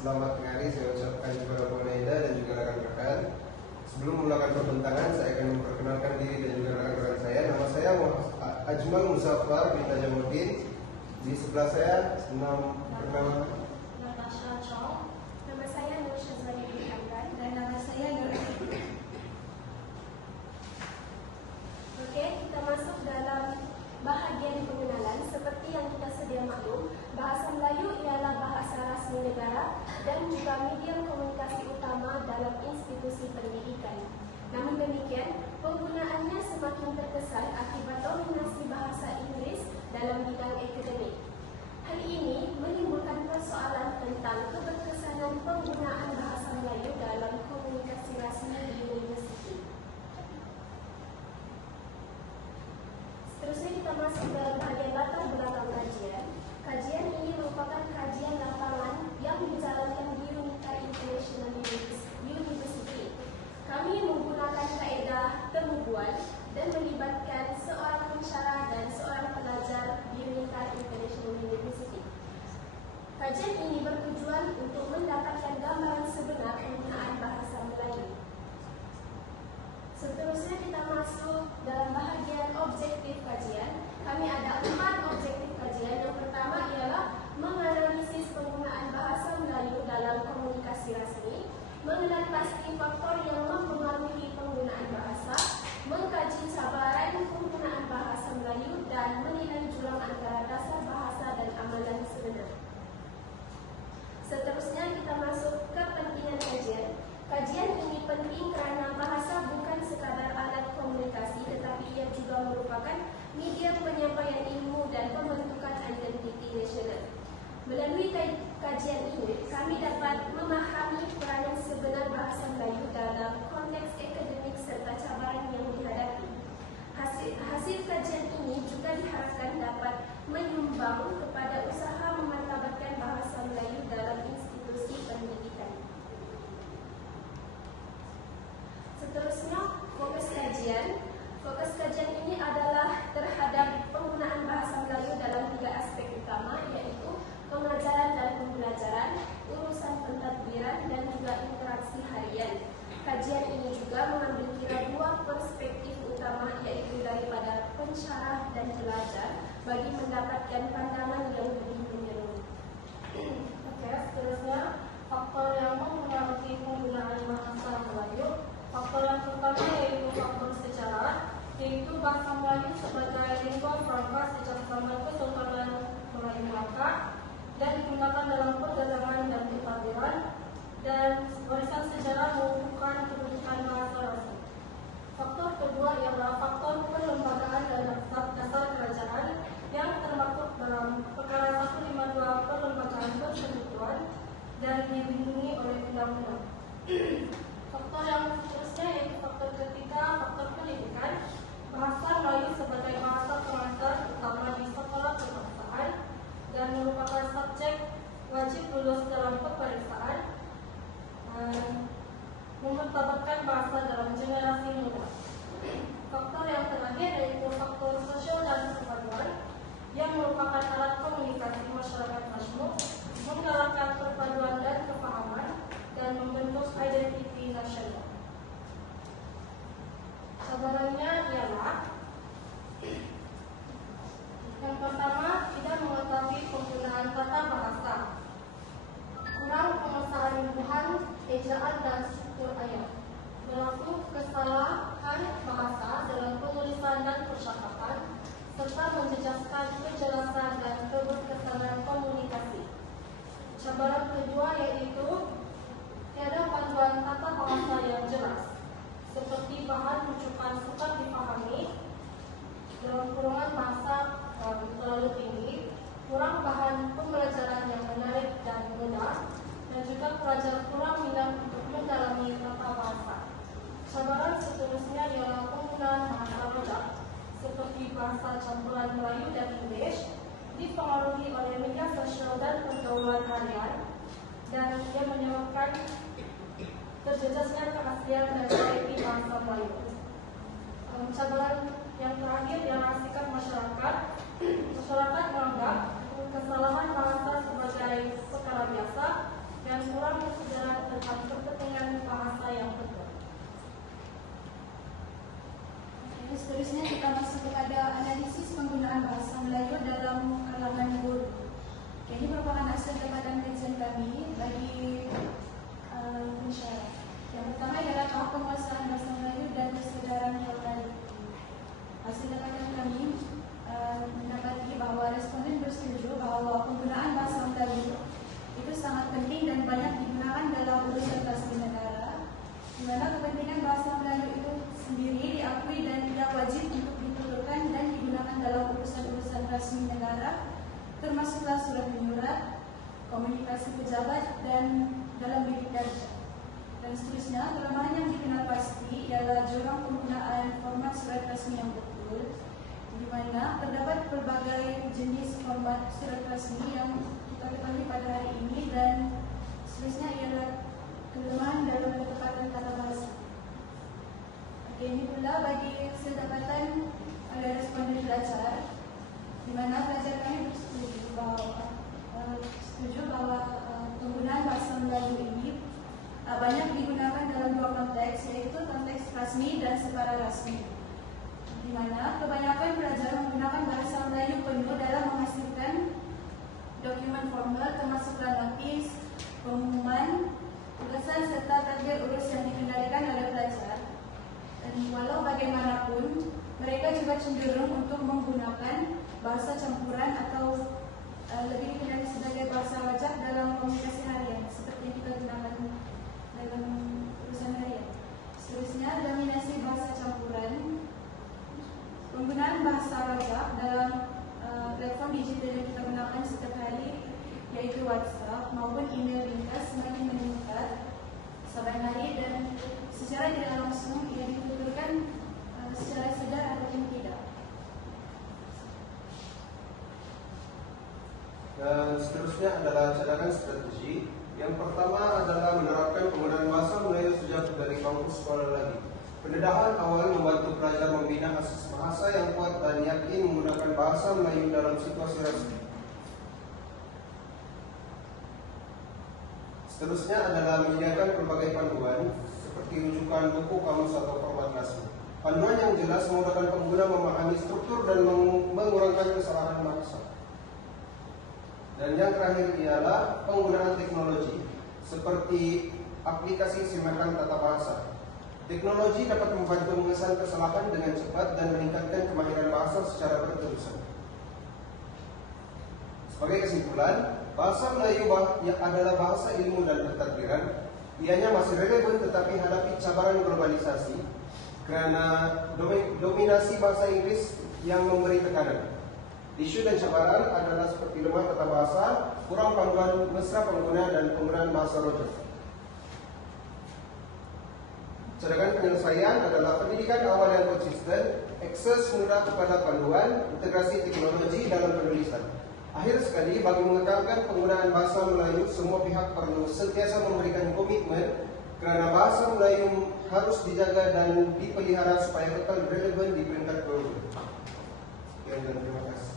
Selamat hari saya ucapkan kepada Bu Naida dan juga rekan-rekan. Sebelum melakukan pembentangan, saya akan memperkenalkan diri dan juga rekan-rekan saya. Nama saya Ajmal Muzaffar bin Najamuddin. Di sebelah saya bernama Natasha Chong. Nama saya Nur Syazwani bin Hamdan dan nama saya Nur. Oke, kita masuk dalam bahagian pengenalan. Seperti yang kita sedia maklum, bahasa Melayu ialah bahasa rasmi negara dan juga medium komunikasi utama dalam institusi pendidikan. Namun demikian, penggunaannya semakin terkesan akibat dominasi bahasa Inggris dalam bidang akademik. Hal ini menimbulkan persoalan tentang keberkesanan penggunaan bahasa Melayu dalam komunikasi rasmi di universiti. Seterusnya kita masuk dalam bahagian latar belakang kajian. Kajian ini merupakan kajian lapangan yang dijalankan di Unita International University. Kami menggunakan kaedah temubual dan melibatkan seorang pensyarah dan seorang pelajar di Unita International University. Kajian ini bertujuan untuk mendapatkan gambaran sebenar penggunaan bahasa Melayu. Seterusnya kita masuk dalam bahagian objektif kajian. Kami ada 4 objektif kajian. Yang pertama ialah menganalisis penggunaan bahasa Melayu dalam komunikasi rasmi, mengenal pasti faktor yang mempengaruhi penggunaan bahasa, mengkaji cabaran penggunaan bahasa Melayu, dan menilai jurang antara dasar bahasa dan amalan sebenar. Seterusnya kita masuk ke pentingan kajian. Kajian ini penting kerana bahasa bukan sekadar alat komunikasi, tetapi ia juga merupakan media penyampaian ilmu dan pembentukan identiti nasional. Melalui kajian ini, kami dapat memahami peranan sebenar bahasa Melayu dalam konteks akademik serta cabaran yang dihadapi. Hasil kajian ini juga diharapkan dapat menyumbang kepada usaha memartabatkan bahasa Melayu dalam institusi pendidikan. Seterusnya, fokus kajian. Fokus kajian ini adalah terhadap penggunaan bahasa Melayu dalam 3 aspek utama, yaitu pengajaran dan pembelajaran, urusan pentadbiran, dan juga interaksi harian. Kajian ini juga mengambil kira 2 perspektif utama, yaitu daripada pensyarah dan pelajar, bagi mendapatkan pandangan yang lebih menyeluruh. Oke, seterusnya, faktor yang mempengaruhi penggunaan bahasa Melayu. Faktor yang pertama yaitu faktor sejarah, yaitu bahasa Melayu sebagai lingua franca sejak zaman Kesultanan Melayu Melaka dan digunakan dalam perdagangan dan pentadbiran, dan warisan sejarah merupakan kedudukan bahasa rasmi. Faktor kedua ialah faktor perlembagaan dan dasar kerajaan yang termaktub dalam perkara 152 Perlembagaan Persekutuan dan dilindungi oleh undang-undang. Faktor yang seterusnya yaitu faktor ketiga, faktor pendidikan. Bahasa Melayu sebagai bahasa pengantar utama di sekolah kebangsaan dan merupakan subjek wajib lulus dalam peperiksaan, memartabatkan bahasa dalam generasi muda. Faktor yang terakhir yaitu faktor sosial dan perpaduan yang merupakan alat komunikasi masyarakat majmuk, menggalakkan perpaduan dan kepahaman dan membentuk identiti nasional. Cabarannya ialah yang pertama, tidak mengetahui penggunaan tata bahasa, kurang pengesahan ejaan dan struktur ayat, berlaku kesalahan bahasa dalam penulisan dan percakapan, serta menjejaskan kejelasan dan keberkesanan komunikasi. Cabaran kedua yaitu tiada panduan tata bahasa yang jelas, seperti bahan rujukan sukar dipahami, dalam kurungan bahasa terlalu tinggi, kurang bahan pembelajaran yang menarik dan mudah, dan juga pelajar kurang minat untuk mendalami tata bahasa. Cabaran seterusnya ialah penggunaan bahasa rojak, seperti bahasa campuran Melayu dan Inggris, dipengaruhi oleh media sosial dan pergaulan harian, dan ia menyebabkan terjejasnya keaslian dan varieti bahasa Melayu. Cabaran yang terakhir ialah sikap masyarakat. Masyarakat menganggap kesalahan bahasa sebagai perkara biasa dan si pejabat dan dalam bidik darjah. Dan seterusnya, kelemahan yang dikenal pasti ialah jurang penggunaan format surat rasmi yang betul, di mana terdapat pelbagai jenis format surat rasmi yang kita ketahui pada hari ini, dan seterusnya ialah kelemahan dalam ketepatan tata bahasa. Ini pula bagi hasil dapatan oleh responden pelajar, di mana pelajar kami bersetuju bahawa penggunaan bahasa Melayu ini banyak digunakan dalam dua konteks, yaitu konteks rasmi dan separa rasmi, di mana kebanyakan pelajar menggunakan bahasa Melayu penuh dalam menghasilkan dokumen formal termasuklah notis, pengumuman, tugasan serta target urus yang dikendalikan oleh pelajar. Dan walau bagaimanapun, mereka juga cenderung untuk menggunakan bahasa campuran atau lebih dikenali sebagai bahasa wajah dalam komunikasi harian, seperti yang kita gunakan dalam urusan harian. Seterusnya, dominasi bahasa campuran. Penggunaan bahasa wajah dalam platform digital yang kita gunakan setiap hari, yaitu WhatsApp maupun email ringkas, semakin meningkat saban hari, dan secara tidak langsung ia dituturkan secara sadar ataupun tidak. Dan seterusnya adalah cadangan strategi. Yang pertama adalah menerapkan penggunaan bahasa Melayu sejak dari bangku sekolah lagi. Pendedahan awal membantu pelajar membina asas bahasa yang kuat dan yakin menggunakan bahasa Melayu dalam situasi rasmi. Seterusnya adalah menyediakan berbagai panduan seperti rujukan buku, kamus atau format rasmi. Panduan yang jelas memudahkan pengguna memahami struktur dan mengurangkan kesalahan bahasa. Dan yang terakhir ialah penggunaan teknologi seperti aplikasi simakan tata bahasa. Teknologi dapat membantu mengesan kesalahan dengan cepat dan meningkatkan kemahiran bahasa secara berterusan. Sebagai kesimpulan, bahasa Melayu adalah bahasa ilmu dan pentadbiran. Ianya masih relevan tetapi hadapi cabaran globalisasi kerana dominasi bahasa Inggris yang memberi tekanan. Isu dan cabaran adalah seperti lemah tata bahasa, kurang panduan mesra pengguna, dan penggunaan bahasa roja. Cadangan penyelesaian adalah pendidikan awal yang konsisten, akses mudah kepada panduan, integrasi teknologi dalam penulisan. Akhir sekali, bagi mengekalkan penggunaan bahasa Melayu, semua pihak perlu sentiasa memberikan komitmen kerana bahasa Melayu harus dijaga dan dipelihara supaya kekal relevan di peringkat global. Sekian dan terima kasih.